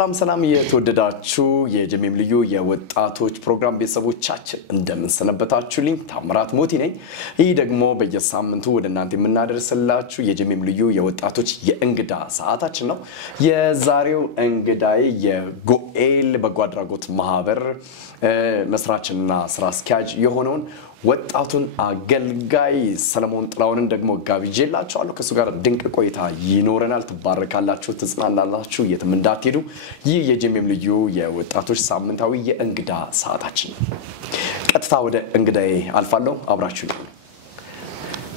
ሰላም ሰላም የተወደዳችሁ የጀሜም ልዩ የወጣቶች ፕሮግራም ቤተሰቦቻችን እንደምን ሰነበታችሁልኝ ታምራት ሞቲ ነኝ ይህ ደግሞ በየሳምንቱ ወደ እናንተ የምናደርስላችሁ የጀሜም ልዩ የወጣቶች የእንግዳ ሰዓታችን ነው የዛሬው እንግዳይ የጎኤል በጓድራጎት ማህበር መስራችና ስራ አስኪያጅ የሆነውን ወጣቱን አገልጋይ ሰለሞን ጥላውንን ደግሞ ጋብዤላችኋለሁ ከሱ ጋር ድንቅ ቆይታ ይኖረናል ተባረካላችሁ ተጽናናላችሁ የትም እንዳትሄዱ ይህ የጀሜም ልዩ የወጣቶች ሳምንታዊ የእንግዳ ሰዓታችን ቀጥታ ወደ እንግዳዬ አልፋለሁ አብራችሁኝ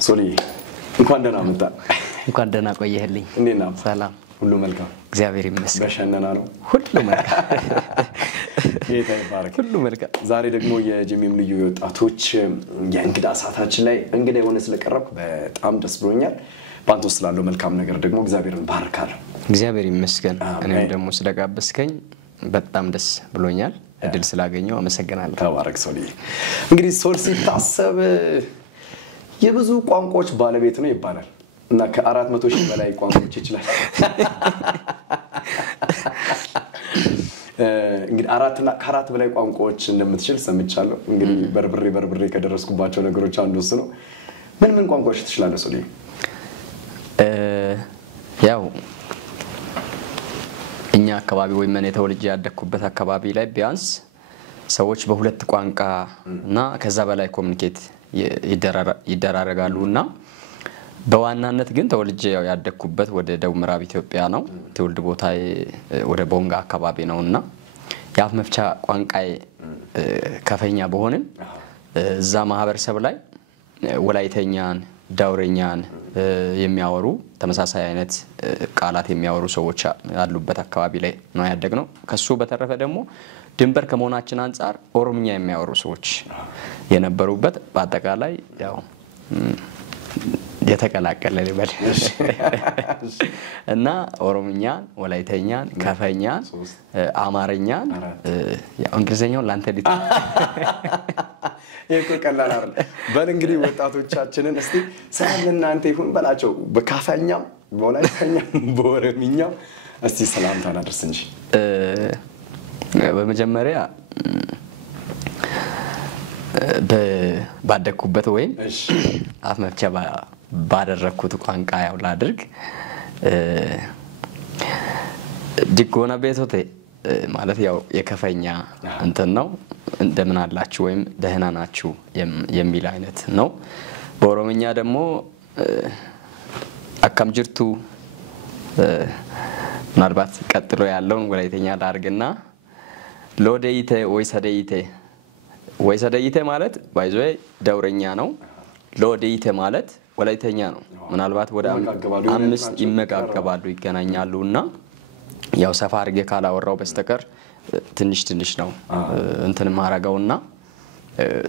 ሶሊ እንኳን ደህና መጣ እንኳን ደህና ቆየህልኝ እንዴና ሰላም ሁሉ መልካም እግዚአብሔር ይመስገን በሸነና ነው ሁሉ መልካም ጌታ ይባረክ ሁሉ መልካም ዛሬ ደግሞ የጀሜም ልዩ የወጣቶች የእንግዳ ሰዓታችን ላይ እንግዳ የሆነ ስለቀረብኩ በጣም ደስ ብሎኛል ባንተ ስላለው መልካም ነገር ደግሞ እግዚአብሔርን ባርካለሁ እግዚአብሔር ይመስገን እኔም ደግሞ ስለጋበስከኝ በጣም ደስ ብሎኛል እድል ስላገኘው አመሰግናለሁ ተባረክ ሶሊ እንግዲህ ሶል ሲታሰብ የብዙ ቋንቋዎች ባለቤት ነው ይባላል እና ከ400,000 በላይ ቋንቋዎች ይችላል እንግዲህ ከአራት በላይ ቋንቋዎች እንደምትችል ሰምቻለሁ እንግዲህ በርብሬ ከደረስኩባቸው ነገሮች አንዱ እሱ ነው ምን ቋንቋዎች ትችላለህ ሶሊ ያው እኛ አካባቢ ወይ ምን የተወልጄ ያደኩበት አካባቢ ላይ ቢያንስ ሰዎች በሁለት ቋንቋ እና ከዛ በላይ ኮሙኒኬት ይደራረጋሉና በዋናነት ግን ተወልጄ ያደኩበት ወደ ደቡብ ምዕራብ ኢትዮጵያ ነው ትውልድ ቦታዬ ወደ ቦንጋ አካባቢ ነውና ያፍ መፍቻ ቋንቋዬ ከፈኛ በሆነም እዛ ማህበረሰብ ላይ ወላይተኛን ዳውረኛን የሚያወሩ ተመሳሳይ አይነት ቃላት የሚያወሩ ሰዎች ያሉበት አካባቢ ላይ ነው ያደግነው ከሱ በተረፈ ደግሞ ድንበር ከመሆናችን አንፃር ኦሮምኛ የሚያወሩ ሰዎች የነበሩበት በአጠቃላይ ያው የተቀላቀለ ልበል እና ኦሮምኛን ወላይተኛን ከፈኛን አማርኛን ያው እንግሊዘኛውን ላንተ ዲት ይሄ ቀላል አይደል በል እንግዲህ ወጣቶቻችንን እስቲ ሰላምና አንተ ይሁን በላቸው በካፈኛም በወላይተኛም በኦሮምኛም እስቲ ሰላምታ አድርስ እንጂ በመጀመሪያ ባደኩበት ወይ አፍ መፍቻ ባደረኩት ቋንቋ ያው ላድርግ ዲጎና ቤቶቴ ማለት ያው የከፈኛ እንትን ነው እንደምን አላችሁ ወይም ደህና ናችሁ የሚል አይነት ነው በኦሮምኛ ደግሞ አካም ጅርቱ ምናልባት ቀጥሎ ያለውን ወላይተኛ ላድርግና ሎዴይቴ ወይሰደይቴ ማለት ባይዞይ ዳውረኛ ነው ሎዴይቴ ማለት ወላይተኛ ነው ምናልባት ወደ አምስት ይመጋገባሉ ይገናኛሉና ያው ሰፋ አርጌ ካላወራው በስተቀር ትንሽ ነው እንትን ማረጋውና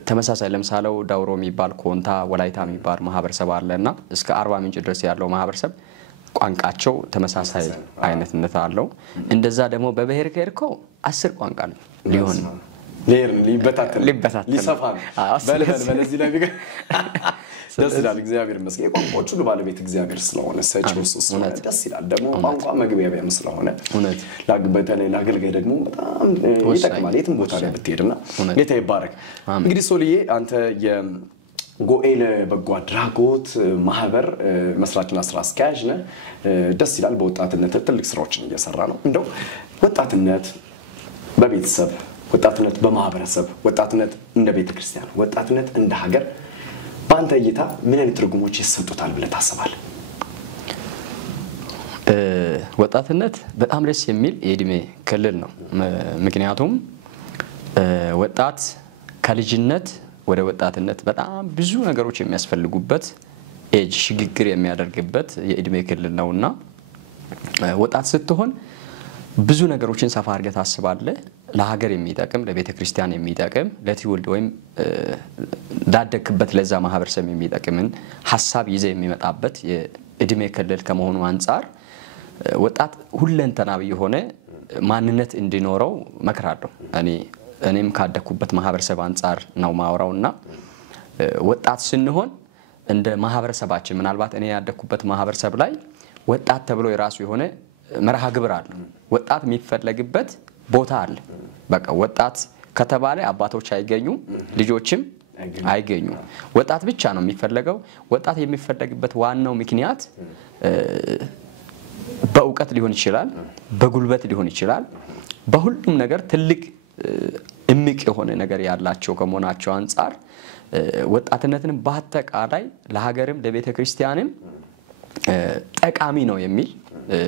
ተመሳሳይ ለምሳሌ ዳውሮ የሚባል ኮንታ ወላይታ የሚባል ማህበረሰብ አለና እስከ 40 ምንጭ ድረስ ያለው ማህበረሰብ ቋንቋቸው ተመሳሳይ አይነትነት አለው እንደዛ ደግሞ በብሔር ከርኮ 10 ቋንቋ ነው ሊሆን ሌርን ሊበታተን ሊሰፋ በለዚህ ላይ ቢገ ደስ ይላል እግዚአብሔር ይመስገን ቋንቋዎቹ ባለቤት እግዚአብሔር ስለሆነ ሰጪው ስለሆነ ደስ ይላል ደግሞ ቋንቋ መግቢያም ስለሆነ እውነት በተለይ ለአገልጋይ ደግሞ በጣም ይጠቅማል የትም ቦታ ላይ ብትሄድና ጌታ ይባረክ እንግዲህ ሶልዬ አንተ የጎኤል በጓድራጎት ማህበር መስራችና ስራ አስኪያጅ ነህ ደስ ይላል በወጣትነት ትልቅ ስራዎችን እየሰራ ነው እንደው ወጣትነት በቤተሰብ ወጣትነት በማህበረሰብ ወጣትነት እንደ ቤተክርስቲያን ወጣትነት እንደ ሀገር ባንተ እይታ ምን አይነት ትርጉሞች ይሰጡታል ብለህ ታስባለህ ወጣትነት በጣም ደስ የሚል የእድሜ ክልል ነው ምክንያቱም ወጣት ከልጅነት ወደ ወጣትነት በጣም ብዙ ነገሮች የሚያስፈልጉበት ኤጅ ሽግግር የሚያደርግበት የእድሜ ክልል ነውና ወጣት ስትሆን ብዙ ነገሮችን ሰፋ አድርገህ ታስባለህ ለሀገር የሚጠቅም ለቤተክርስቲያን የሚጠቅም ለትውልድ ወይም ዳደክበት ለዛ ማህበረሰብ የሚጠቅምን ሐሳብ ይዘህ የሚመጣበት የእድሜ ክልል ከመሆኑ አንፃር ወጣት ሁለንተናዊ የሆነ ማንነት እንዲኖረው መከራለሁ እኔም ካደኩበት ማህበረሰብ አንፃር ነው ማወራውና ወጣት ስንሆን እንደ ማህበረሰባችን ምናልባት እኔ ያደኩበት ማህበረሰብ ላይ ወጣት ተብሎ የራሱ የሆነ መርሃ ግብር አለ። ወጣት የሚፈለግበት ቦታ አለ። በቃ ወጣት ከተባለ አባቶች አይገኙ፣ ልጆችም አይገኙ። ወጣት ብቻ ነው የሚፈለገው። ወጣት የሚፈለግበት ዋናው ምክንያት በእውቀት ሊሆን ይችላል፣ በጉልበት ሊሆን ይችላል። በሁሉም ነገር ትልቅ እምቅ የሆነ ነገር ያላቸው ከመሆናቸው አንፃር ወጣትነትን በአጠቃላይ ለሀገርም ለቤተ ክርስቲያንም ጠቃሚ ነው የሚል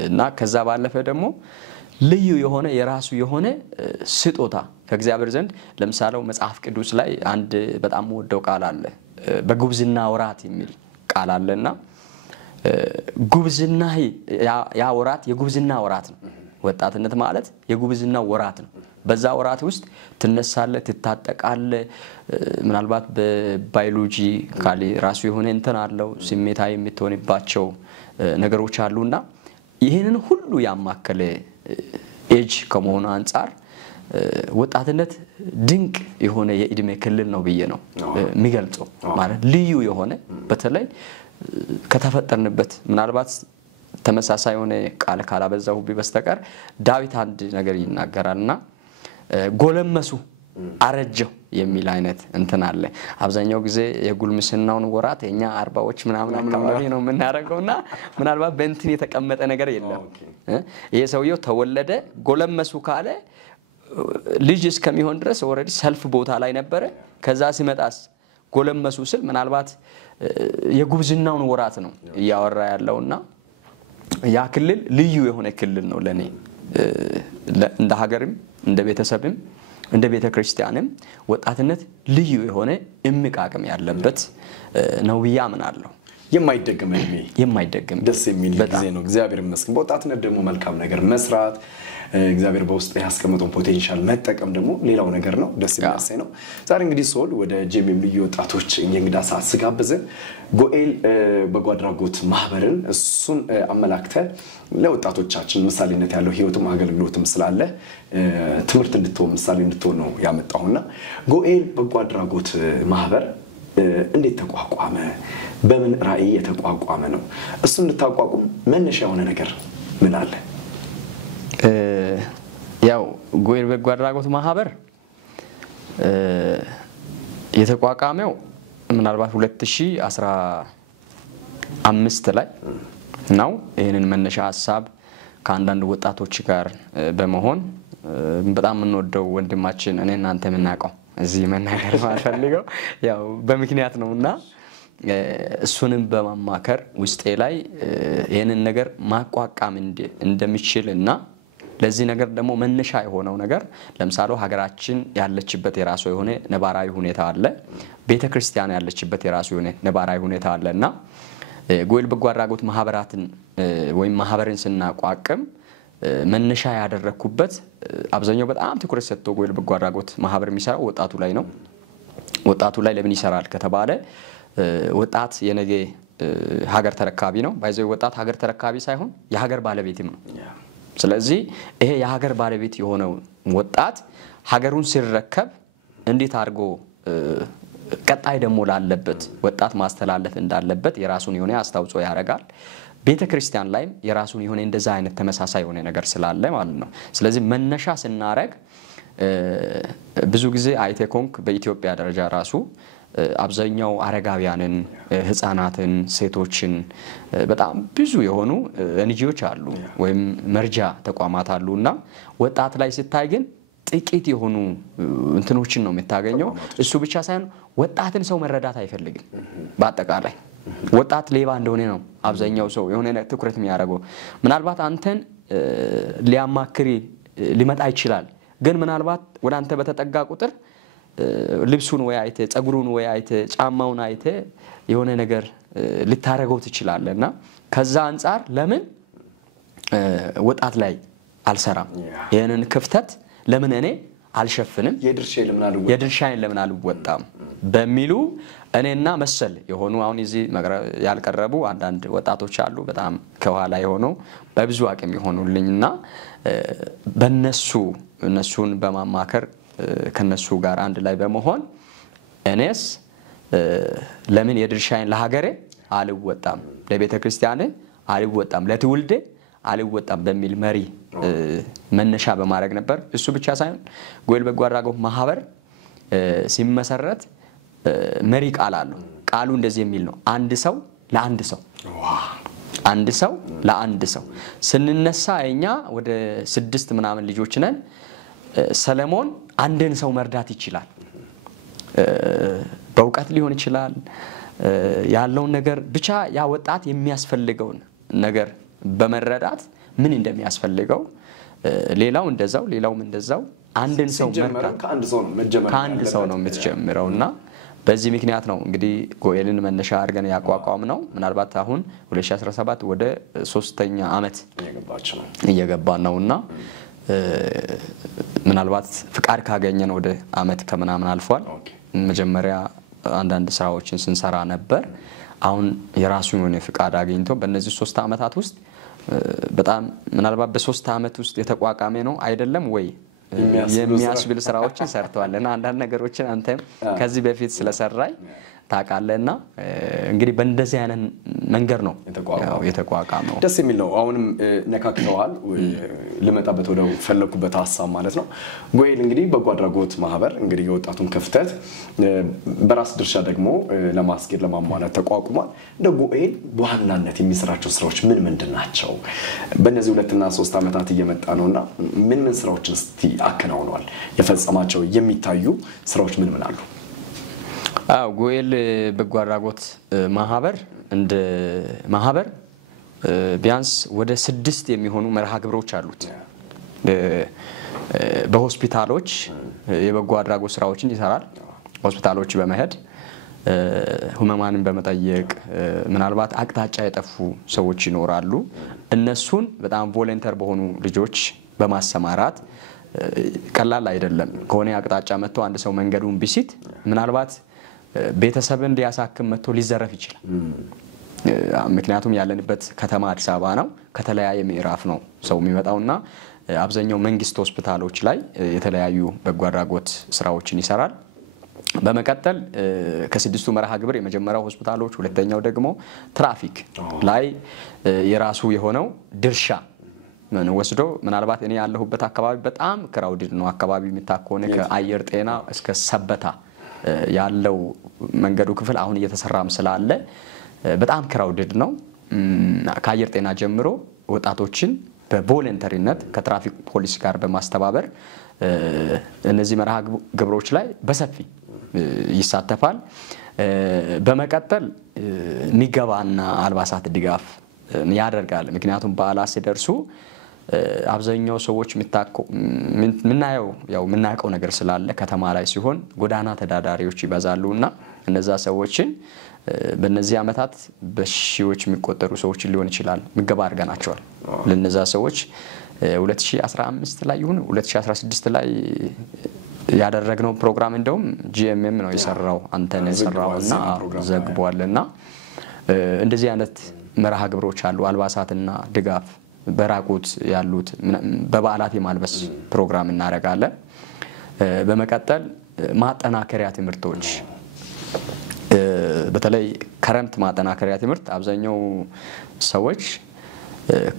እና ከዛ ባለፈ ደግሞ ልዩ የሆነ የራሱ የሆነ ስጦታ ከእግዚአብሔር ዘንድ ለምሳሌ መጽሐፍ ቅዱስ ላይ አንድ በጣም ወደው ቃል አለ። በጉብዝና ወራት የሚል ቃል አለና ጉብዝና ያ ወራት የጉብዝና ወራት ነው። ወጣትነት ማለት የጉብዝና ወራት ነው። በዛ ወራት ውስጥ ትነሳለህ፣ ትታጠቃለህ። ምናልባት በባዮሎጂ ካሊ ራሱ የሆነ እንትን አለው ስሜታዊ የምትሆንባቸው ነገሮች አሉና ይሄንን ሁሉ ያማከለ ኤጅ ከመሆኑ አንፃር ወጣትነት ድንቅ የሆነ የእድሜ ክልል ነው ብዬ ነው የሚገልጸው። ማለት ልዩ የሆነ በተለይ ከተፈጠርንበት ምናልባት ተመሳሳይ የሆነ ቃል ካላበዛው በስተቀር ዳዊት አንድ ነገር ይናገራልና ጎለመሱ አረጀው የሚል አይነት እንትን አለ። አብዛኛው ጊዜ የጉልምስናውን ወራት የኛ 40ዎች ምናምን አካባቢ ነው የምናረገውና ምናልባት በእንትን የተቀመጠ ነገር የለም። ይሄ ሰውየው ተወለደ ጎለመሱ ካለ ልጅ እስከሚሆን ድረስ ኦሬዲ ሰልፍ ቦታ ላይ ነበረ። ከዛ ሲመጣስ ጎለመሱ ስል ምናልባት የጉብዝናውን ወራት ነው እያወራ ያለውና ያ ክልል ልዩ የሆነ ክልል ነው ለኔ እንደ ሀገርም እንደ ቤተሰብም እንደ ቤተ ክርስቲያንም ወጣትነት ልዩ የሆነ እምቅ አቅም ያለበት ነው ብዬ አምናለሁ። የማይደገም ደስ የሚል ጊዜ ነው። እግዚአብሔር ይመስገን። በወጣትነት ደግሞ መልካም ነገር መስራት እግዚአብሔር በውስጥ ያስቀመጠው ፖቴንሻል መጠቀም ደግሞ ሌላው ነገር ነው። ደስ የሚያሰኝ ነው። ዛሬ እንግዲህ ሶል ወደ ጄኤምኤም ልዩ ወጣቶች የእንግዳ ሰዓት ስጋብዝ ጎኤል በጎ አድራጎት ማህበርን እሱን አመላክተ ለወጣቶቻችን ምሳሌነት ያለው ህይወቱም አገልግሎትም ስላለ ትምህርት እንድትሆን ምሳሌ እንድትሆን ነው ያመጣውና ጎኤል በጎ አድራጎት ማህበር እንዴት ተቋቋመ? በምን ራዕይ የተቋቋመ ነው? እሱን እንድታቋቁም መነሻ የሆነ ነገር ምን አለ? ያው ጎኤል በጎ አድራጎት ማህበር የተቋቋመው ምናልባት 2015 ላይ ነው። ይሄንን መነሻ ሐሳብ ከአንዳንድ ወጣቶች ጋር በመሆን በጣም የምንወደው ወንድማችን እኔ እናንተ የምናውቀው እዚህ መናገር ማፈልገው ያው በምክንያት ነውና እሱንም በማማከር ውስጤ ላይ ይሄንን ነገር ማቋቋም እንደሚችልና ለዚህ ነገር ደግሞ መነሻ የሆነው ነገር ለምሳሌ ሀገራችን ያለችበት የራሱ የሆነ ነባራዊ ሁኔታ አለ። ቤተክርስቲያን ያለችበት የራሱ የሆነ ነባራዊ ሁኔታ አለና ጎኤል በጎ አድራጎት ማህበራትን ወይም ማህበርን ስናቋቁም መነሻ ያደረኩበት አብዛኛው በጣም ትኩረት ሰጥቶ ጎኤል በጎ አድራጎት ማህበር የሚሰራው ወጣቱ ላይ ነው። ወጣቱ ላይ ለምን ይሰራል ከተባለ ወጣት የነገ ሀገር ተረካቢ ነው። ባይዘው ወጣት ሀገር ተረካቢ ሳይሆን የሀገር ባለቤትም ነው። ስለዚህ ይሄ የሀገር ባለቤት የሆነው ወጣት ሀገሩን ሲረከብ እንዴት አድርጎ ቀጣይ ደግሞ ላለበት ወጣት ማስተላለፍ እንዳለበት የራሱን የሆነ አስተዋጽኦ ያደርጋል። ቤተክርስቲያን ላይም የራሱን የሆነ እንደዛ አይነት ተመሳሳይ የሆነ ነገር ስላለ ማለት ነው። ስለዚህ መነሻ ስናረግ ብዙ ጊዜ አይቴኮንክ በኢትዮጵያ ደረጃ ራሱ አብዛኛው አረጋውያንን፣ ህፃናትን፣ ሴቶችን በጣም ብዙ የሆኑ ኤንጂኦዎች አሉ ወይም መርጃ ተቋማት አሉና ወጣት ላይ ሲታይ ግን ጥቂት የሆኑ እንትኖችን ነው የምታገኘው። እሱ ብቻ ሳይሆን ወጣትን ሰው መረዳት አይፈልግም። በአጠቃላይ ወጣት ሌባ እንደሆነ ነው አብዛኛው ሰው የሆነ ትኩረት የሚያደርገው። ምናልባት አንተን ሊያማክሪ ሊመጣ ይችላል፣ ግን ምናልባት ወደ አንተ በተጠጋ ቁጥር ልብሱን ወይ አይተ ጸጉሩን ወይ አይተ ጫማውን አይተ የሆነ ነገር ልታረገው ትችላለና ከዛ አንፃር ለምን ወጣት ላይ አልሰራም? ይሄንን ክፍተት ለምን እኔ አልሸፍንም? የድርሻዬን ለምን አልወጣም በሚሉ እኔና መሰል የሆኑ አሁን እዚህ ያልቀረቡ አንዳንድ ወጣቶች አሉ በጣም ከኋላ የሆነው በብዙ አቅም ይሆኑልኝና እነሱን በማማከር ከነሱ ጋር አንድ ላይ በመሆን እኔስ ለምን የድርሻዬን ለሀገሬ አልወጣም፣ ለቤተ ክርስቲያኔ አልወጣም፣ ለትውልዴ አልወጣም በሚል መሪ መነሻ በማድረግ ነበር። እሱ ብቻ ሳይሆን ጎኤል በጎ አድራጎት ማህበር ሲመሰረት መሪ ቃል አለው። ቃሉ እንደዚህ የሚል ነው፣ አንድ ሰው ለአንድ ሰው። አንድ ሰው ለአንድ ሰው ስንነሳ እኛ ወደ 6 ምናምን ልጆች ነን። ሰለሞን አንድን ሰው መርዳት ይችላል። በእውቀት ሊሆን ይችላል ያለውን ነገር ብቻ ያ ወጣት የሚያስፈልገውን ነገር በመረዳት ምን እንደሚያስፈልገው ሌላው እንደዛው ሌላውም እንደዛው አንድን ሰው መርዳት ከአንድ ሰው ነው የምትጀምረውና በዚህ ምክንያት ነው እንግዲህ ጎኤልን መነሻ አድርገን ያቋቋም ነው። ምናልባት አሁን 2017 ወደ 3ኛ ዓመት እየገባን ነውና ምናልባት ፍቃድ ካገኘን ወደ ዓመት ከምናምን አልፏል። መጀመሪያ አንዳንድ ስራዎችን ስንሰራ ነበር። አሁን የራሱን የሆነ ፍቃድ አግኝቶ በእነዚህ 3 ዓመታት ውስጥ በጣም ምናልባት በ3 ዓመት ውስጥ የተቋቋመ ነው አይደለም ወይ የሚያስብል ስራዎችን ሰርተዋልና አንዳንድ ነገሮችን አንተም ከዚህ በፊት ስለሰራይ ታቃለና እንግዲህ በእንደዚህ አይነት መንገር ነው የተቋቋመው። ደስ የሚል ነው። አሁንም ነካክተዋል ልመጣበት ወደ ፈለኩበት ሐሳብ ማለት ነው። ጎኤል እንግዲህ በጎ አድራጎት ማህበር እንግዲህ የወጣቱን ክፍተት በራስ ድርሻ ደግሞ ለማስኬድ ለማሟላት ተቋቁሟል። እንደ ጎኤል በዋናነት የሚሰራቸው ስራዎች ምን ምንድን ናቸው? በእነዚህ 2 እና 3 ዓመታት እየመጣ ነውና ምን ስራዎችን እስቲ አከናውነዋል? የፈጸማቸው የሚታዩ ስራዎች ምን ምን አሉ? ጎኤል በጎ አድራጎት ማህበር እንደ ማህበር ቢያንስ ወደ 6 የሚሆኑ መርሃ ግብሮች አሉት። በሆስፒታሎች የበጎ አድራጎት ስራዎችን ይሰራል። ሆስፒታሎች በመሄድ ህመማንን በመጠየቅ ምናልባት አቅጣጫ የጠፉ ሰዎች ይኖራሉ። እነሱን በጣም ቮለንተር በሆኑ ልጆች በማሰማራት ቀላል አይደለም። ከሆነ አቅጣጫ መጥቶ አንድ ሰው መንገዱን ቢሲት ምናልባት ቤተሰብን ሊያሳክም መጥቶ ሊዘረፍ ይችላል። ምክንያቱም ያለንበት ከተማ አዲስ አበባ ነው። ከተለያየ ምዕራፍ ነው ሰው የሚመጣውና አብዛኛው መንግስት ሆስፒታሎች ላይ የተለያዩ በጎ አድራጎት ስራዎችን ይሰራል። በመቀጠል ከ6ቱ መርሃ ግብር የመጀመሪያው ሆስፒታሎች፣ ሁለተኛው ደግሞ ትራፊክ ላይ የራሱ የሆነው ድርሻ ወስዶ ምናልባት እኔ ያለሁበት አካባቢ በጣም ክራውድድ ነው። አካባቢ የሚታከነ ከአየር ጤና እስከ ሰበታ ያለው መንገዱ ክፍል አሁን እየተሰራም ስላለ በጣም ክራውድድ ነው። ከአየር ጤና ጀምሮ ወጣቶችን በቮለንተሪነት ከትራፊክ ፖሊስ ጋር በማስተባበር እነዚህ መርሃ ግብሮች ላይ በሰፊ ይሳተፋል። በመቀጠል ሚገባና አልባሳት ድጋፍ ያደርጋል። ምክንያቱም በዓላት ሲደርሱ አብዛኛው ሰዎች ምናየው ያው ምናቀው ነገር ስላለ ከተማ ላይ ሲሆን ጎዳና ተዳዳሪዎች ይበዛሉና እነዛ ሰዎችን በእነዚህ ዓመታት በሺዎች የሚቆጠሩ ሰዎች ሊሆን ይችላል ምገባ አድርገናቸዋል። ለነዛ ሰዎች 2015 ላይ ይሁን 2016 ላይ ያደረግነው ፕሮግራም እንደውም ጂኤምኤም ነው የሰራው አንተነ የሰራውና ዘግቧልና እንደዚህ አይነት መርሃ ግብሮች አሉ። አልባሳትና ድጋፍ በራቁት ያሉት በበዓላት የማልበስ ፕሮግራም እናደርጋለን። በመቀጠል ማጠናከሪያ ትምህርቶች በተለይ ከረምት ማጠናከሪያ ትምህርት አብዛኛው ሰዎች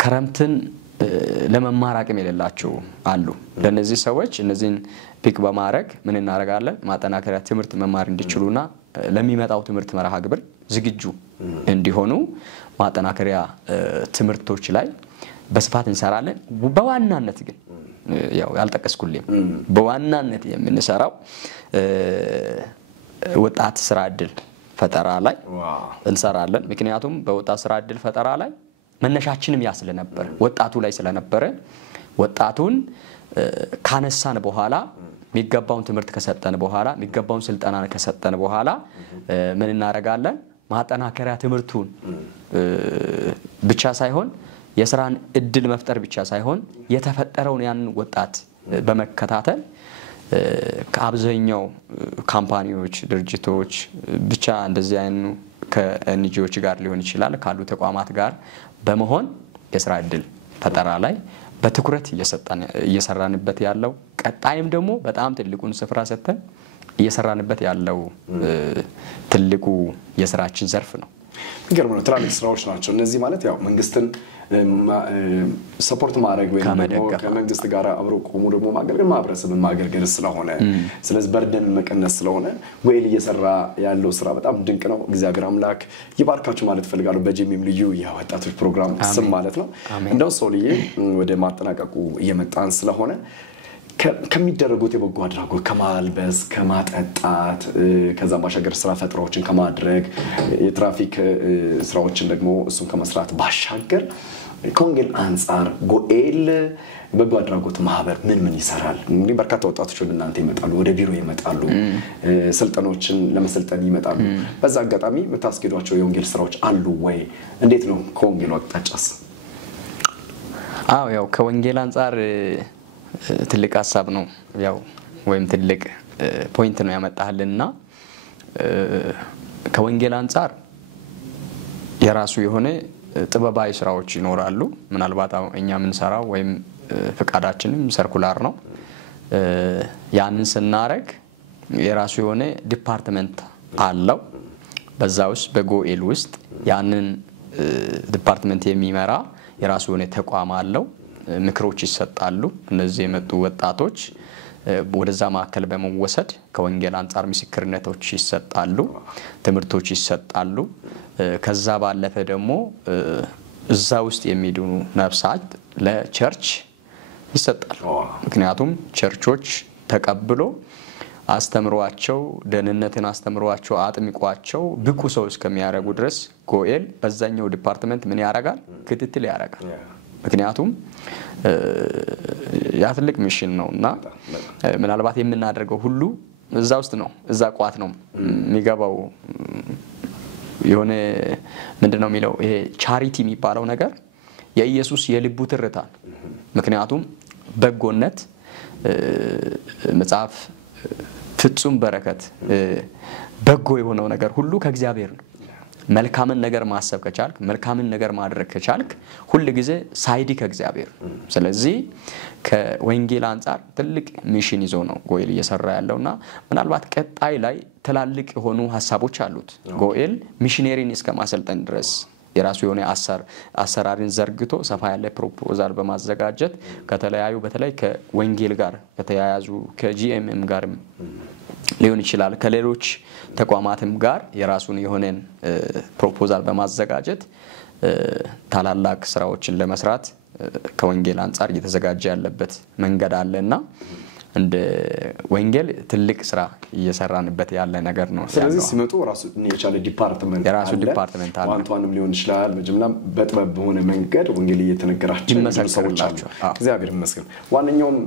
ከረምትን ለመማር አቅም የሌላቸው አሉ። ለነዚህ ሰዎች እነዚህን ፒክ በማድረግ ምን እናደርጋለን? ማጠናከሪያ ትምህርት መማር እንዲችሉና ለሚመጣው ትምህርት መርሃ ግብር ዝግጁ እንዲሆኑ ማጠናከሪያ ትምህርቶች ላይ በስፋት እንሰራለን። በዋናነት ግን ያው ያልተቀስኩልኝ በዋናነት የምንሰራው ወጣት ስራ እድል ፈጠራ ላይ እንሰራለን። ምክንያቱም በወጣት ስራ እድል ፈጠራ ላይ መነሻችንም ያስለነበር ወጣቱ ላይ ስለነበረ ወጣቱን ካነሳን በኋላ ሚገባውን ትምህርት ከሰጠን በኋላ ሚገባውን ስልጠና ከሰጠን በኋላ ምን እናደርጋለን? ማጠናከሪያ ትምህርቱን ብቻ ሳይሆን የስራን እድል መፍጠር ብቻ ሳይሆን የተፈጠረውን ያን ወጣት በመከታተል ከአብዛኛው ካምፓኒዎች ድርጅቶች ብቻ እንደዚህ አይኑ ከኤንጂኦዎች ጋር ሊሆን ይችላል ካሉ ተቋማት ጋር በመሆን የስራ እድል ፈጠራ ላይ በትኩረት እየሰራንበት ያለው ቀጣይም ደግሞ በጣም ትልቁን ስፍራ ሰጥተን እየሰራንበት ያለው ትልቁ የስራችን ዘርፍ ነው የሚገርም ነው። ትላልቅ ስራዎች ናቸው እነዚህ ማለት ያው መንግስትን ሰፖርት ማድረግ ወይ ደግሞ ከመንግስት ጋር አብሮ ቆሞ ደግሞ ማገልገል ማህበረሰብን ማገልገል ስለሆነ ስለዚህ በርደን መቀነስ ስለሆነ ጎኤል እየሰራ ያለው ስራ በጣም ድንቅ ነው። እግዚአብሔር አምላክ ይባርካችሁ ማለት ፈልጋለሁ በጄኤምኤም ልዩ የወጣቶች ፕሮግራም ስም ማለት ነው። እንደው ሶልዬ ወደ ማጠናቀቁ እየመጣን ስለሆነ ከሚደረጉት የበጎ አድራጎት ከማልበስ ከማጠጣት ከዛም ባሻገር ስራ ፈጥሮችን ከማድረግ የትራፊክ ስራዎችን ደግሞ እሱን ከመስራት ባሻገር ከወንጌል አንፃር ጎኤል በጎ አድራጎት ማህበር ምን ይሰራል? እንግዲህ በርካታ ወጣቶች ወደ እናንተ ይመጣሉ፣ ወደ ቢሮ ይመጣሉ፣ ስልጠናዎችን ለመሰልጠን ይመጣሉ። በዛ አጋጣሚ የምታስኬዷቸው የወንጌል ስራዎች አሉ ወይ? እንዴት ነው ከወንጌሉ አቅጣጫስ? ያው ከወንጌል አንፃር ትልቅ ሐሳብ ነው ያው ወይም ትልቅ ፖይንት ነው ያመጣህልና ከወንጌል አንፃር የራሱ የሆነ ጥበባዊ ስራዎች ይኖራሉ። ምናልባት እኛ ምን ሰራው ወይም ፍቃዳችንም ሰርኩላር ነው። ያንን ስናረግ የራሱ የሆነ ዲፓርትመንት አለው። በዛ ውስጥ በጎኤል ውስጥ ያንን ዲፓርትመንት የሚመራ የራሱ የሆነ ተቋም አለው። ምክሮች ይሰጣሉ። እነዚህ የመጡ ወጣቶች ወደዛ ማከል በመወሰድ ከወንጌል አንፃር ምስክርነቶች ይሰጣሉ፣ ትምህርቶች ይሰጣሉ። ከዛ ባለፈ ደግሞ እዛ ውስጥ የሚድኑ ነፍሳት ለቸርች ይሰጣሉ። ምክንያቱም ቸርቾች ተቀብሎ አስተምሯቸው ደህንነትን አስተምሯቸው አጥምቋቸው ብቁ ሰው እስከሚያደርጉ ድረስ ጎኤል በዛኛው ዲፓርትመንት ምን ያደርጋል? ክትትል ያደርጋል። ምክንያቱም ያ ትልቅ ሚሽን ነውና ምናልባት የምናደርገው ሁሉ እዛ ውስጥ ነው፣ እዛ ቋት ነው የሚገባው። የሆነ ምንድነው የሚለው ይሄ ቻሪቲ የሚባለው ነገር የኢየሱስ የልቡ ትርታ። ምክንያቱም በጎነት መጽሐፍ ፍጹም በረከት በጎ የሆነው ነገር ሁሉ ከእግዚአብሔር ነው። መልካምን ነገር ማሰብ ከቻልክ መልካምን ነገር ማድረግ ከቻልክ ሁሉ ጊዜ ሳይዲ ከእግዚአብሔር። ስለዚህ ከወንጌል አንፃር ትልቅ ሚሽን ይዞ ነው ጎኤል እየሰራ ያለውና ምናልባት ቀጣይ ላይ ትላልቅ የሆኑ ሐሳቦች አሉት። ጎኤል ሚሽነሪን እስከ ማሰልጠን ድረስ የራሱ የሆነ አሰራርን ዘርግቶ ሰፋ ያለ ፕሮፖዛል በማዘጋጀት ከተለያዩ በተለይ ከወንጌል ጋር ከተያያዙ ከጂኤምኤም ጋር ሊሆን ይችላል ከሌሎች ተቋማትም ጋር የራሱን የሆነን ፕሮፖዛል በማዘጋጀት ታላላቅ ስራዎችን ለመስራት ከወንጌል አንፃር እየተዘጋጀ ያለበት መንገድ አለና እንደ ወንጌል ትልቅ ስራ እየሰራንበት ያለ ነገር ነው። ስለዚህ ሲመጡ ራሱ የቻለ ዲፓርትመንት የራሱ ዲፓርትመንት አለ። ዋንቷንም ሊሆን ይችላል መጀመሪያ በጥበብ በሆነ መንገድ ወንጌል እየተነገራቸው ይመሰክሩላቸው። እግዚአብሔር ይመስገን። ዋነኛውም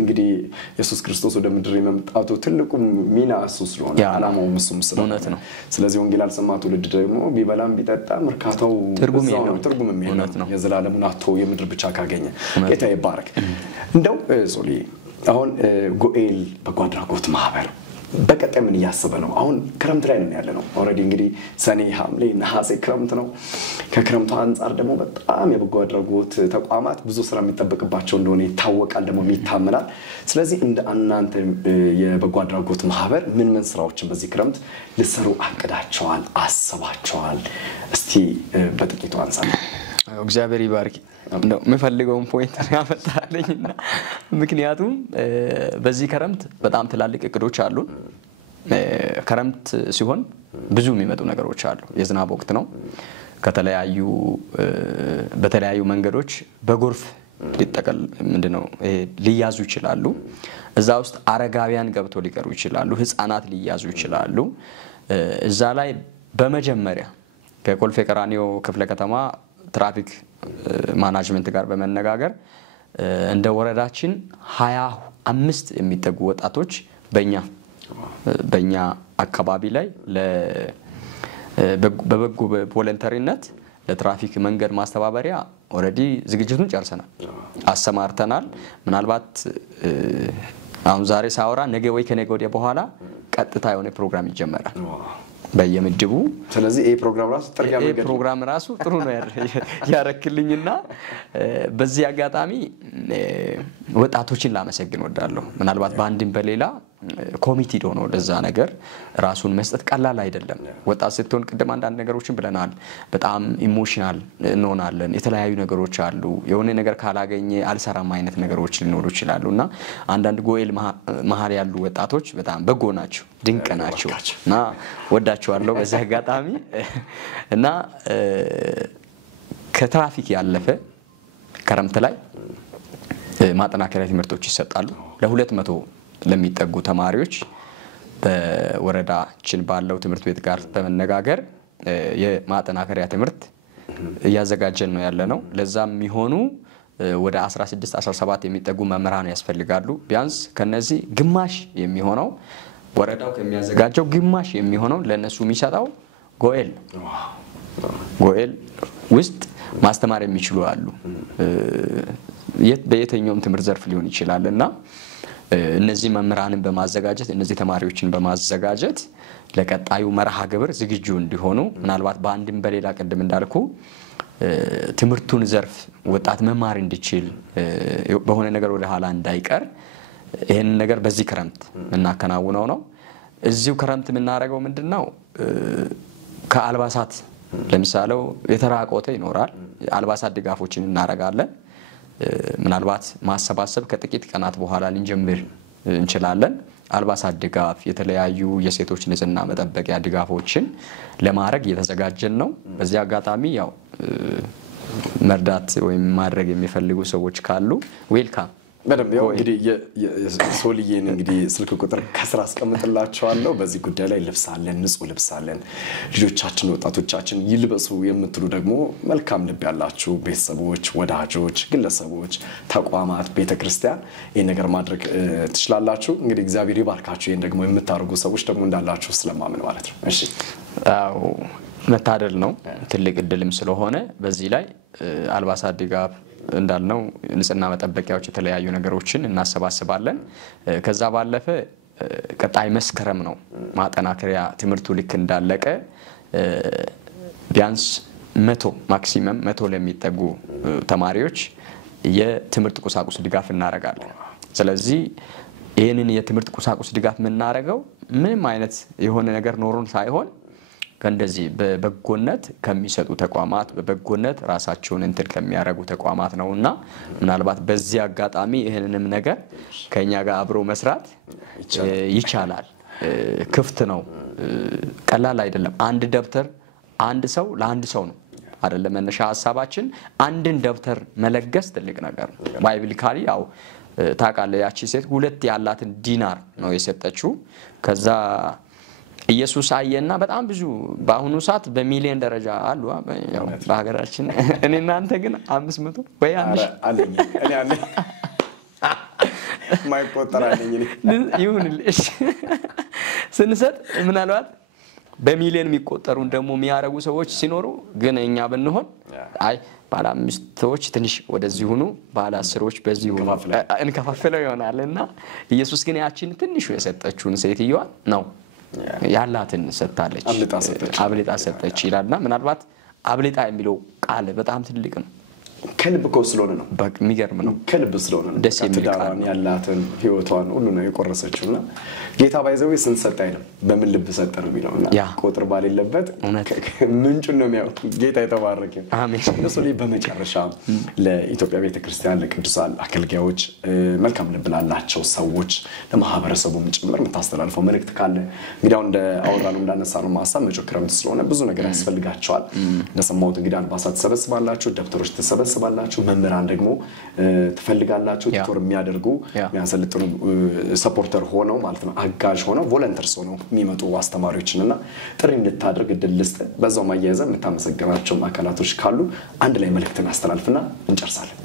እንግዲህ ኢየሱስ ክርስቶስ ወደ ምድር የመምጣቱ ትልቁ ሚና እሱ ስለሆነ ዓላማውም እሱም ስለሆነ ነው። ስለዚህ ወንጌል አልሰማ ትውልድ ደግሞ ቢበላም ቢጠጣም እርካታው ትርጉም የሚሆነው የዘላለሙን አቶ የምድር ብቻ ካገኘ ጌታ ይባረክ። እንደው ሶሊ አሁን ጎኤል በጎ አድራጎት ማህበር በቀጣይ ምን እያሰበ ነው? አሁን ክረምት ላይ ነው ያለነው። ኦሬዲ እንግዲህ ሰኔ ሐምሌ ነሐሴ ክረምት ነው። ከክረምቱ አንፃር ደግሞ በጣም የበጎ አድራጎት ተቋማት ብዙ ስራ የሚጠበቅባቸው እንደሆነ ይታወቃል፣ ደግሞ ይታመናል። ስለዚህ እንደ እናንተ የበጎ አድራጎት ማህበር ምን ስራዎችን በዚህ ክረምት ልሰሩ አቅዳቸዋል አስባቸዋል? እስቲ በጥቂቱ አንሳለን። እግዚአብሔር ይባርክ። ነው የምፈልገውን ፖይንት ያመጣልኝና ምክንያቱም በዚህ ክረምት በጣም ትላልቅ እቅዶች አሉ። ክረምት ሲሆን ብዙ የሚመጡ ነገሮች አሉ። የዝናብ ወቅት ነው። በተለያዩ መንገዶች በጎርፍ ሊጠቀል ምንድነው ሊያዙ ይችላሉ። እዛ ውስጥ አረጋውያን ገብቶ ሊቀሩ ይችላሉ። ህፃናት ሊያዙ ይችላሉ። እዛ ላይ በመጀመሪያ ከኮልፌ ቀራኒዮ ክፍለ ከተማ ትራፊክ ማናጅመንት ጋር በመነጋገር እንደ ወረዳችን 25 የሚጠጉ ወጣቶች በእኛ አካባቢ ላይ በበጎ ቮለንተሪነት ለትራፊክ መንገድ ማስተባበሪያ ኦሬዲ ዝግጅቱን ጨርሰናል፣ አሰማርተናል። ምናልባት አሁን ዛሬ ሳወራ ነገ ወይ ከነገ ወዲያ በኋላ ቀጥታ የሆነ ፕሮግራም ይጀመራል በየምድቡ። ስለዚህ ይሄ ፕሮግራም ራሱ ጥሩ ነው ያረክልኝና በዚህ አጋጣሚ ወጣቶችን ላመሰግን ወዳለሁ። ምናልባት በአንድም በሌላ ኮሚቴድ ሆኖ ለዛ ነገር ራሱን መስጠት ቀላል አይደለም። ወጣት ስትሆን ቅድም አንዳንድ ነገሮችን ብለናል። በጣም ኢሞሽናል እንሆናለን። የተለያዩ ነገሮች አሉ። የሆነ ነገር ካላገኘ አልሰራም አይነት ነገሮች ሊኖሩ ይችላሉና አንዳንድ ጎኤል መሀል ያሉ ወጣቶች በጣም በጎ ናቸው፣ ድንቅ ናቸው እና ወዳቸዋለሁ በዛ አጋጣሚ እና ከትራፊክ ያለፈ ክረምት ላይ ማጠናከሪያ ትምህርቶች ይሰጣሉ ለ200 ለሚጠጉ ተማሪዎች በወረዳችን ባለው ትምህርት ቤት ጋር በመነጋገር የማጠናከሪያ ትምህርት እያዘጋጀን ነው ያለነው። ለዛም የሚሆኑ ወደ 16 17 የሚጠጉ መምህራን ያስፈልጋሉ። ቢያንስ ከነዚህ ግማሽ የሚሆነው ወረዳው ከሚያዘጋጀው ግማሽ የሚሆነው ለነሱ የሚሰጣው ጎኤል ውስጥ ማስተማር የሚችሉ አሉ። በየትኛውም ትምህርት ዘርፍ ሊሆን ይችላልና እነዚህ መምህራንን በማዘጋጀት እነዚህ ተማሪዎችን በማዘጋጀት ለቀጣዩ መርሃ ግብር ዝግጁ እንዲሆኑ ምናልባት በአንድም በሌላ ቀደም እንዳልኩ ትምህርቱን ዘርፍ ወጣት መማር እንዲችል በሆነ ነገር ወደ ኋላ እንዳይቀር ይሄን ነገር በዚህ ክረምት እናከናውነው ነው። እዚሁ ክረምት የምናደርገው ምንድነው ከአልባሳት ለምሳሌ የተራቆተ ይኖራል። አልባሳት ድጋፎችን እናደርጋለን። ምናልባት ማሰባሰብ ከጥቂት ቀናት በኋላ ልንጀምር እንችላለን። አልባሳት ድጋፍ፣ የተለያዩ የሴቶች ንጽህና መጠበቂያ ድጋፎችን ለማድረግ እየተዘጋጀን ነው። በዚህ አጋጣሚ ያው መርዳት ወይም ማድረግ የሚፈልጉ ሰዎች ካሉ ዌልካም። በደም ያው እንግዲህ ሶልዬን እንግዲህ ስልክ ቁጥር ከስራ አስቀምጥላችኋለሁ። በዚህ ጉዳይ ላይ ልብሳለን፣ ንጹህ ልብሳለን፣ ልጆቻችን ወጣቶቻችን ይልበሱ የምትሉ ደግሞ መልካም ልብ ያላችሁ ቤተሰቦች፣ ወዳጆች፣ ግለሰቦች፣ ተቋማት፣ ቤተክርስቲያን ይሄን ነገር ማድረግ ትችላላችሁ። እንግዲህ እግዚአብሔር ይባርካችሁ። ይሄን ደግሞ የምታደርጉ ሰዎች ደግሞ እንዳላችሁ ስለማምን ማለት ነው። እሺ አዎ መታደል ነው፣ ትልቅ እድልም ስለሆነ በዚህ ላይ አልባሳት ድጋፍ እንዳልነው ንጽህና መጠበቂያዎች የተለያዩ ነገሮችን እናሰባስባለን። ከዛ ባለፈ ቀጣይ መስከረም ነው ማጠናከሪያ ትምህርቱ ልክ እንዳለቀ ቢያንስ 100 ማክሲመም 100 ለሚጠጉ ተማሪዎች የትምህርት ቁሳቁስ ድጋፍ እናደርጋለን። ስለዚህ ይሄንን የትምህርት ቁሳቁስ ድጋፍ የምናደርገው ምንም አይነት የሆነ ነገር ኖሮን ሳይሆን ከእንደዚህ በበጎነት ከሚሰጡ ተቋማት በበጎነት ራሳቸውን እንትን ከሚያደርጉ ተቋማት ነውና ምናልባት በዚህ አጋጣሚ ይሄንንም ነገር ከኛ ጋር አብሮ መስራት ይቻላል። ክፍት ነው፣ ቀላል አይደለም። አንድ ደብተር አንድ ሰው ለአንድ ሰው ነው አይደለም መነሻ ሐሳባችን። አንድን ደብተር መለገስ ትልቅ ነገር ነው። ባይብሊካሊ ያው ታውቃለህ ያቺ ሴት 2 ያላትን ዲናር ነው የሰጠችው። ከዛ ኢየሱስ አየና በጣም ብዙ በአሁኑ ሰዓት በሚሊዮን ደረጃ አሉ ያው በሀገራችን። እኔና አንተ ግን 500 ወይ 1000 አለኝ እኔ አለኝ ማይቆጠር አለኝ ይሁንልሽ ስንሰጥ ምናልባት በሚሊዮን የሚቆጠሩን ደግሞ የሚያረጉ ሰዎች ሲኖሩ ግን እኛ ብንሆን አይ ባለ 5ዎች ትንሽ ወደዚህ ሆኑ ባለ 10ዎች በዚህ ሆኑ እንከፋፍለው ይሆናልና ኢየሱስ ግን ያቺን ትንሹ የሰጠችውን ሴትየዋ ነው ያላትን ሰጣለች። አብሊጣ ሰጠች ይላልና ምናልባት አብሊጣ የሚለው ቃል በጣም ትልቅ ነው። ከልብ ስለሆነ ነው። የሚገርም ነው። ከልብ ስለሆነ ነው። ትዳሯን ያላትን ህይወቷን ሁሉ ነው የቆረሰችውና ጌታ ባይዘው ስንሰጥ አይደለም በምን ልብ ሰጠ ነው የሚለውና ቁጥር ባለበት ምንጩን ነው የሚያው። ጌታ የተባረከ አሜን። እሱ ላይ በመጨረሻ ለኢትዮጵያ ቤተክርስቲያን ለቅዱሳን አገልጋዮች መልካም ልብ ላላቸው ሰዎች ለማህበረሰቡም ጭምር የምታስተላልፈው መልእክት ካለ እንግዲህ አሁን እንደ አወራነው እንዳነሳነው ማሳብ መጪው ክረምት ስለሆነ ብዙ ነገር ያስፈልጋቸዋል። ለሰማሁት እንግዲህ አልባሳት ተሰበስባላችሁ፣ ደብተሮች ተሰበስባላችሁ፣ መምህራን ደግሞ ትፈልጋላችሁ ቱቶር የሚያደርጉ የሚያሰልጥኑ ሰፖርተር ሆነው ማለት ነው አጋዥ ሆነው ቮለንተርስ ሆነው የሚመጡ አስተማሪዎችንና ጥሪ እንድታደርግ እድል ልስጥ። በዛው ማያያዘ የምታመሰግናቸው አካላቶች ካሉ አንድ ላይ መልእክትን አስተላልፍና እንጨርሳለን።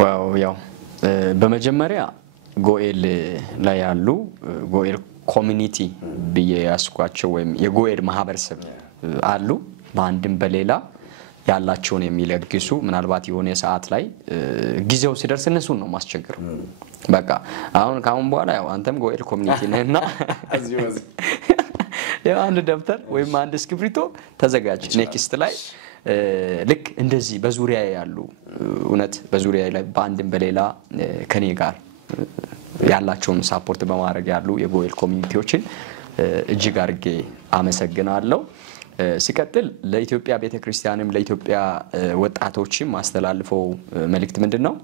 ዋው ያው በመጀመሪያ ጎኤል ላይ ያሉ ጎኤል ኮሚኒቲ በየያስኳቸው ወይም የጎኤል ማህበረሰብ አሉ በአንድም በሌላ ያላቸውን የሚለግሱ ምናልባት የሆነ ሰዓት ላይ ጊዜው ሲደርስ እነሱን ነው ማስቸገረው። በቃ አሁን በኋላ ያው አንተም ጎኤል ኮሚኒቲ ነህና ያው አንድ ደብተር ወይም አንድ እስክሪብቶ ተዘጋጅ። ኔክስት ላይ ልክ እንደዚህ በዙሪያ ያሉ እውነት በዙሪያ ላይ በአንድም በሌላ ከኔ ጋር ያላቸውን ሳፖርት በማድረግ ያሉ የጎኤል ኮሚኒቲዎችን እጅግ አድርጌ አመሰግናለሁ። ሲቀጥል ለኢትዮጵያ ቤተክርስቲያንም ለኢትዮጵያ ወጣቶችም ማስተላልፈው መልእክት ምንድነው?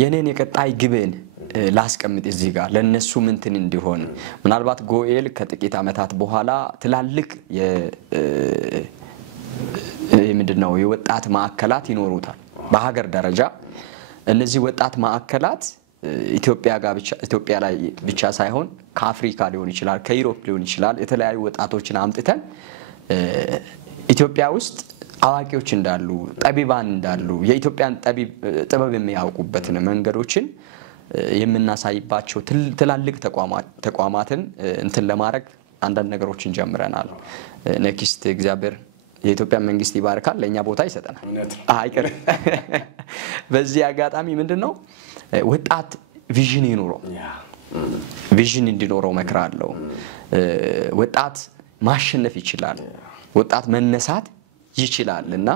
የኔን የቀጣይ ግቤን ላስቀምጥ እዚህ ጋር ለነሱ ምንትን እንዲሆን ምናልባት ጎኤል ከጥቂት አመታት በኋላ ትላልቅ ምንድነው የወጣት ማዕከላት ይኖሩታል በሀገር ደረጃ። እነዚህ ወጣት ማዕከላት ኢትዮጵያ ላይ ብቻ ሳይሆን ከአፍሪካ ሊሆን ይችላል ከዩሮፕ ሊሆን ይችላል የተለያዩ ወጣቶችን አምጥተን ኢትዮጵያ ውስጥ አዋቂዎች እንዳሉ ጠቢባን እንዳሉ የኢትዮጵያን ጥበብ የሚያውቁበትን መንገዶችን የምናሳይባቸው ትላልቅ ተቋማትን እንትን ለማድረግ አንዳንድ ነገሮችን ጀምረናል። ኔክስት እግዚአብሔር የኢትዮጵያ መንግስት ይባርካል ለኛ ቦታ ይሰጠናል አይቀር። በዚህ አጋጣሚ ምንድነው ወጣት ቪዥን ይኖረው ቪዥን እንዲኖረው መክራለሁ። ወጣት ማሸነፍ ይችላል ወጣት መነሳት ይችላልና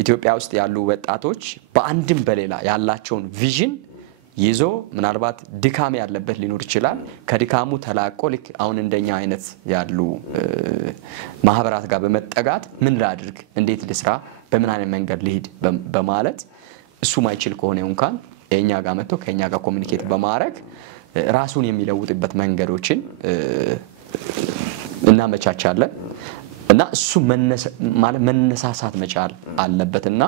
ኢትዮጵያ ውስጥ ያሉ ወጣቶች በአንድም በሌላ ያላቸውን ቪዥን ይዞ ምናልባት ድካም ያለበት ሊኖር ይችላል ከድካሙ ተላቆ ልክ አሁን እንደኛ አይነት ያሉ ማህበራት ጋር በመጠጋት ምን ላድርግ እንዴት ልስራ በምን አይነት መንገድ ልሂድ በማለት እሱ ማይችል ከሆነ እንኳን የኛ ጋር መጥቶ ከኛ ጋር ኮሙኒኬት በማድረግ ራሱን የሚለውጥበት መንገዶችን እናመቻቻለን እና እሱ መነሳሳት መቻል አለበትና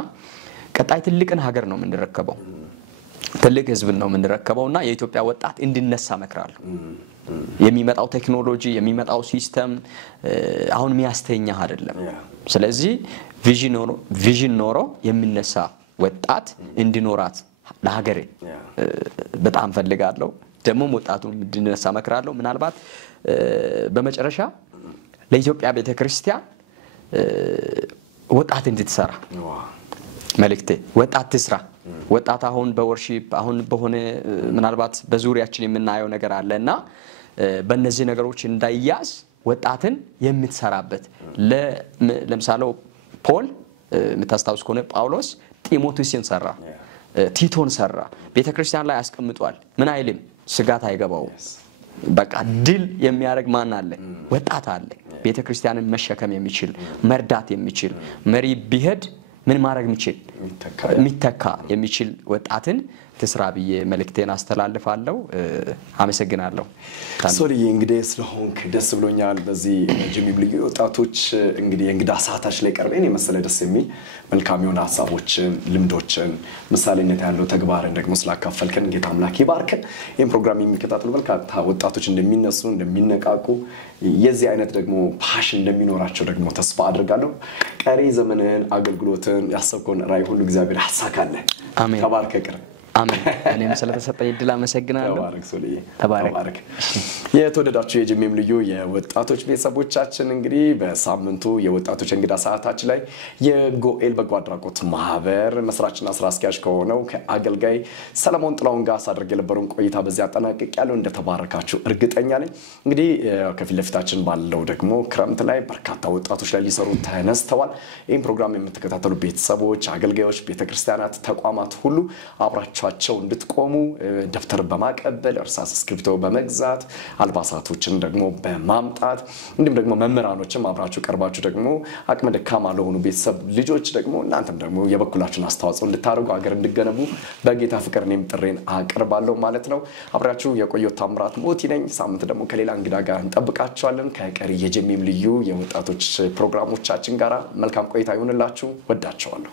ቀጣይ ትልቅን ሀገር ነው የምንረከበው ትልቅ ህዝብ ነው የምንረከበውና የኢትዮጵያ ወጣት እንዲነሳ መክራለሁ። የሚመጣው ቴክኖሎጂ የሚመጣው ሲስተም አሁን የሚያስተኛ አይደለም። ስለዚህ ቪዥን ኖሮ የሚነሳ ወጣት እንዲኖራት ለሀገሬ በጣም ፈልጋለሁ። ደግሞ ወጣቱን እንዲነሳ መክራለሁ። ምናልባት በመጨረሻ ለኢትዮጵያ ቤተክርስቲያን ወጣት እንድትሰራ መልእክቴ ወጣት ትስራ ወጣት አሁን በወርሺፕ አሁን በሆነ ምናልባት በዙሪያችን የምናየው ነገር አለና በእነዚህ ነገሮች እንዳይያዝ ወጣትን የምትሰራበት ለምሳሌ ፖል የምታስታውስ ከሆነ ጳውሎስ ጢሞቴዎስን ሰራ ቲቶን ሰራ ቤተክርስቲያን ላይ አስቀምጧል። ምን አይልም ስጋት አይገባው በቃ ድል የሚያደርግ ማን አለ? ወጣት አለ። ቤተክርስቲያንን መሸከም የሚችል መርዳት የሚችል መሪ ቢሄድ ምን ማድረግ የሚተካ የሚችል ወጣትን ትስራ ብዬ መልእክቴን አስተላልፋለሁ። አመሰግናለሁ። ሶልዬ እንግዲህ ስለሆንክ ደስ ብሎኛል። በዚህ ጂሚም ልዩ ወጣቶች እንግዲህ እንግዳ ሰዓታች ላይ ቀርበን የመሰለ ደስ የሚል መልካም የሆነ ሐሳቦችን ልምዶችን ምሳሌነት ያለው ተግባርን ደግሞ ስላካፈልከን ጌታ አምላክ ይባርክን። ይሄን ፕሮግራም የሚከታተሉ በርካታ ወጣቶች እንደሚነሱ እንደሚነቃቁ የዚህ አይነት ደግሞ ፓሽን እንደሚኖራቸው ደግሞ ተስፋ አድርጋለሁ። ቀሪ ዘመንን አገልግሎትን ያሰብከውን ራይ ሁሉ እግዚአብሔር ያሳካልህ። አሜን። ተባርከክ። አሜን። እኔም ስለተሰጠኝ እድል አመሰግናለሁ። ተባረክ ሶልዬ። ተባረክ። የተወደዳችሁ የጂሚም ልዩ የወጣቶች ቤተሰቦቻችን እንግዲህ በሳምንቱ የወጣቶች እንግዳ ሰዓታችን ላይ የጎኤል በጎ አድራጎት ማህበር መስራችና ስራ አስኪያጅ ከሆነው ከአገልጋይ ሰለሞን ጥላውን ጋር ሳደርግ የነበረውን ቆይታ በዚህ አጠናቅቄያለሁ። እንደተባረካችሁ እርግጠኛ ነኝ። እንግዲህ ከፊት ለፊታችን ባለው ደግሞ ክረምት ላይ በርካታ ወጣቶች ላይ ሊሰሩ ተነስተዋል። ይህን ፕሮግራም የምትከታተሉ ቤተሰቦች፣ አገልጋዮች፣ ቤተክርስቲያናት፣ ተቋማት ሁሉ አብራችሁ እንድትቆሙ ደብተር በማቀበል እርሳስ እስክሪብቶ በመግዛት አልባሳቶችን ደግሞ በማምጣት እንዲሁም ደግሞ መምህራኖችም አብራችሁ ቀርባችሁ ደግሞ አቅመ ደካማ ለሆኑ ቤተሰብ ልጆች ደግሞ እናንተም ደግሞ የበኩላችሁን አስተዋጽኦ እንድታደርጉ ሀገር እንድገነቡ በጌታ ፍቅር እኔም ጥሬን አቀርባለሁ ማለት ነው። አብራችሁ የቆየው ታምራት ሞቲ ነኝ። ሳምንት ደግሞ ከሌላ እንግዳ ጋር እንጠብቃችኋለን። ከቀሪ የጂሚም ልዩ የወጣቶች ፕሮግራሞቻችን ጋር መልካም ቆይታ ይሁንላችሁ። ወዳችኋለሁ።